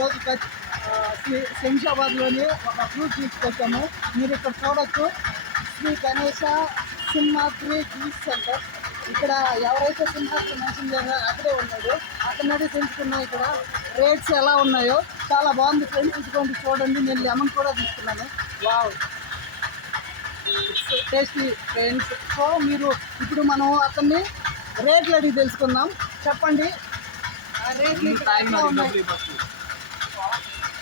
ఈరోజు శంషాబాద్లోని ఒక ఫ్రూట్ తీసుకొచ్చాము. మీరు ఇక్కడ చూడొచ్చు, శ్రీ గణేష సింహాద్రి జ్యూస్ సెంటర్. ఇక్కడ ఎవరైతే సింహాద్రి మెన్షన్ చేశారో అక్కడే ఉన్నాడు, అతనే తెలుసుకున్నాం ఇక్కడ రేట్స్ ఎలా ఉన్నాయో. చాలా బాగుంది ఫ్రెండ్స్, ఇటువంటి చూడండి. నేను లెమన్ కూడా తీసుకున్నాను. Wow, tasty friends. సో మీరు ఇప్పుడు మనం అతన్ని రేట్లు అడిగి తెలుసుకుందాం. చెప్పండి రేట్లు ఉన్నాయి.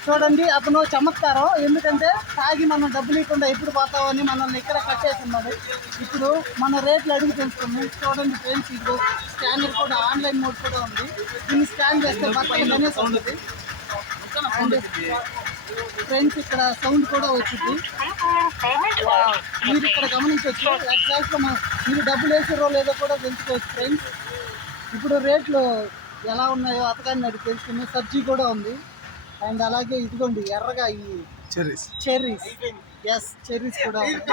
చూడండి, అతను చమత్కారం. ఎందుకంటే తాగి మనం డబ్బులు ఇవ్వకుండా ఎప్పుడు పోతామని మనల్ని ఇక్కడ కట్టేస్తున్నాడు. ఇప్పుడు మన రేట్లు అడిగి తెలుసుకున్నాం. చూడండి ఫ్రెండ్స్, ఇప్పుడు స్కానర్ కూడా ఆన్లైన్ మోడ్ కూడా ఉంది. దీన్ని స్కాన్ చేస్తే పక్కనే ఉంటుంది. ఫ్రెండ్స్ ఇక్కడ సౌండ్ కూడా వచ్చింది. మీరు ఇక్కడ గమనించవచ్చు. ఎగ్జాక్ట్గా మీరు డబ్బులు వేసారో లేదో కూడా తెలుసుకోవచ్చు ఫ్రెండ్స్. ఇప్పుడు రేట్లు ఎలా ఉన్నాయో అతగాన్ని అడిగి తెలుసుకుని. సబ్జీ కూడా ఉంది. అండ్ అలాగే ఇదిగోండి ఎర్రగా ఈ చెర్రీస్, ఎస్ చెర్రీస్ కూడా ఉంది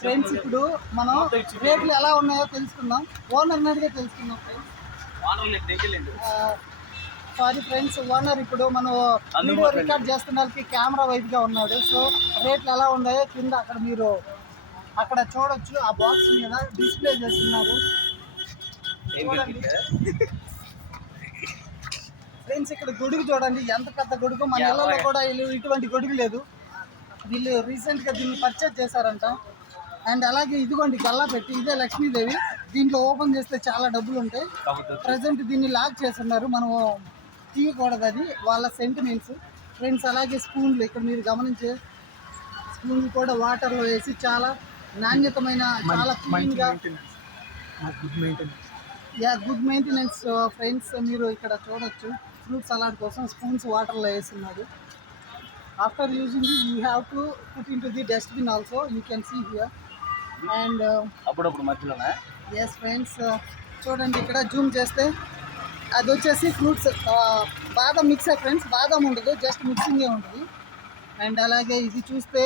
ఫ్రెండ్స్. ఇప్పుడు మనం రేట్లు ఎలా ఉన్నాయో తెలుసుకుందాం. ఓనర్ని అడిగే తెలుసుకుందాం ఫ్రెండ్స్. సారీ ఫ్రెండ్స్, ఓనర్ ఇప్పుడు మనం వీడియో రికార్డ్ చేస్తున్న కెమెరా వైపుగా ఉన్నాడు. సో రేట్లు ఎలా ఉన్నాయో కింద అక్కడ మీరు అక్కడ చూడొచ్చు. ఆ బాక్స్ మీద డిస్ప్లే చేస్తున్నారు ఫ్రెండ్స్. ఇక్కడ గొడుగు చూడండి, ఎంత పెద్ద గొడుగు. మన ఇళ్ళలో కూడా ఇటువంటి గొడుగు లేదు. వీళ్ళు రీసెంట్గా దీన్ని పర్చేజ్ చేశారంట. అండ్ అలాగే ఇదిగోండి గల్లా పెట్టి, ఇదే లక్ష్మీదేవి. దీంట్లో ఓపెన్ చేస్తే చాలా డబ్బులు ఉంటాయి. ప్రజెంట్ దీన్ని లాక్ చేస్తున్నారు, మనం తీయకూడదు, అది వాళ్ళ సెంటిమెంట్స్ ఫ్రెండ్స్. అలాగే స్పూన్లు ఇక్కడ మీరు గమనించే స్పూన్లు కూడా వాటర్లో వేసి చాలా నాణ్యతమైన, చాలా క్లీన్గా, గుడ్ మెయింటెనెన్స్ ఫ్రెండ్స్. మీరు ఇక్కడ చూడొచ్చు, ఫ్రూట్ సలాడ్ కోసం స్పూన్స్ వాటర్లో వేస్తున్నారు. After using you have to put in to the dustbin also, you can see here. And అప్పుడప్పుడు మధ్యలోనే ఎస్ ఫ్రెండ్స్, చూడండి ఇక్కడ జూమ్ చేస్తే అది వచ్చేసి ఫ్రూట్స్ బాదం మిక్సర్ ఫ్రెండ్స్. బాదం ఉండదు, జస్ట్ మిక్సింగే ఉంటుంది. అండ్ అలాగే ఇది చూస్తే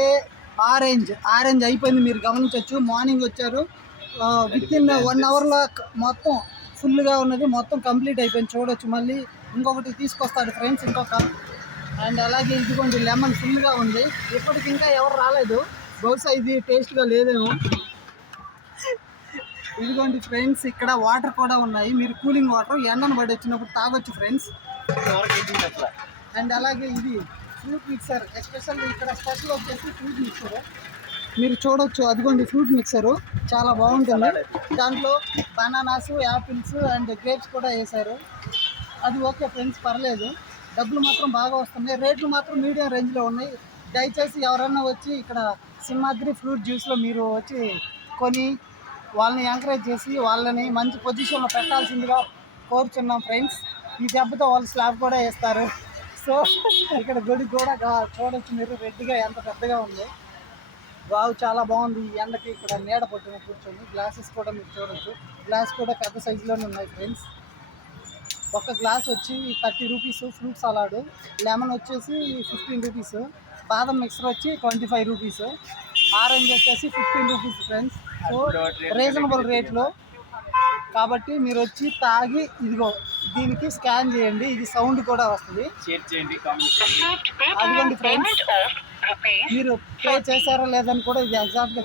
ఆరెంజ్ అయిపోయింది, మీరు గమనించవచ్చు. మార్నింగ్ వచ్చారు, విత్ ఇన్ 1 అవర్లో మొత్తం ఫుల్గా ఉన్నది, మొత్తం కంప్లీట్ అయిపోయింది. చూడొచ్చు, మళ్ళీ ఇంకొకటి తీసుకొస్తాడు ఫ్రెండ్స్, ఇంకొక. అండ్ అలాగే ఇదిగోండి లెమన్ ఫుల్గా ఉంది. ఇప్పటికి ఇంకా ఎవరు రాలేదు, బహుశా ఇది టేస్ట్గా లేదేమో. ఇదిగోండి ఫ్రెండ్స్, ఇక్కడ వాటర్ కూడా ఉన్నాయి. మీరు కూలింగ్ వాటర్ ఎండను పడి వచ్చినప్పుడు తాగొచ్చు ఫ్రెండ్స్. అండ్ అలాగే ఇది ఫ్రూట్ మిక్సర్, ఎస్పెషల్లీ ఇక్కడ స్పెషల్ వచ్చేసి ఫ్రూట్ మిక్సర్. మీరు చూడొచ్చు, అదిగోండి ఫ్రూట్ మిక్సరు చాలా బాగుంటుంది. దాంట్లో బనానాస్, యాపిల్స్ అండ్ గ్రేప్స్ కూడా వేశారు. అది ఓకే ఫ్రెండ్స్, పర్లేదు. డబ్బులు మాత్రం బాగా వస్తున్నాయి. రేట్లు మాత్రం మీడియం రేంజ్లో ఉన్నాయి. దయచేసి ఎవరన్నా వచ్చి ఇక్కడ సింహాద్రి ఫ్రూట్ జ్యూస్లో మీరు వచ్చి కొని వాళ్ళని ఎంకరేజ్ చేసి వాళ్ళని మంచి పొజిషన్లో పెట్టాల్సిందిగా కోరుచున్నాం ఫ్రెండ్స్. ఈ దెబ్బతో వాళ్ళు స్లాబ్ కూడా వేస్తారు. సో ఇక్కడ గుడి కూడా చూడొచ్చు మీరు, రెడ్డిగా ఎంత పెద్దగా ఉంది. వావ్, చాలా బాగుంది. ఈ ఎండకి ఇక్కడ నీడ పట్టుకుని కూర్చొని. గ్లాసెస్ కూడా మీరు చూడొచ్చు, గ్లాస్ కూడా పెద్ద సైజులోనే ఉన్నాయి ఫ్రెండ్స్. ఒక గ్లాస్ వచ్చి 30 రూపీస్, ఫ్రూట్ సలాడ్, లెమన్ వచ్చేసి 15 రూపీస్, బాదం మిక్సర్ వచ్చి 25 రూపీస్, ఆరెంజ్ వచ్చేసి 15 రూపీస్ ఫ్రెండ్స్. సో రీజనబుల్ రేట్లో కాబట్టి మీరు వచ్చి తాగి, ఇదిగో దీనికి స్కాన్ చేయండి, ఇది సౌండ్ కూడా వస్తుంది. అదిగోండి ఫ్రెండ్స్, మీరు పే చేశారో లేదని కూడా ఇది ఎగ్జాక్ట్గా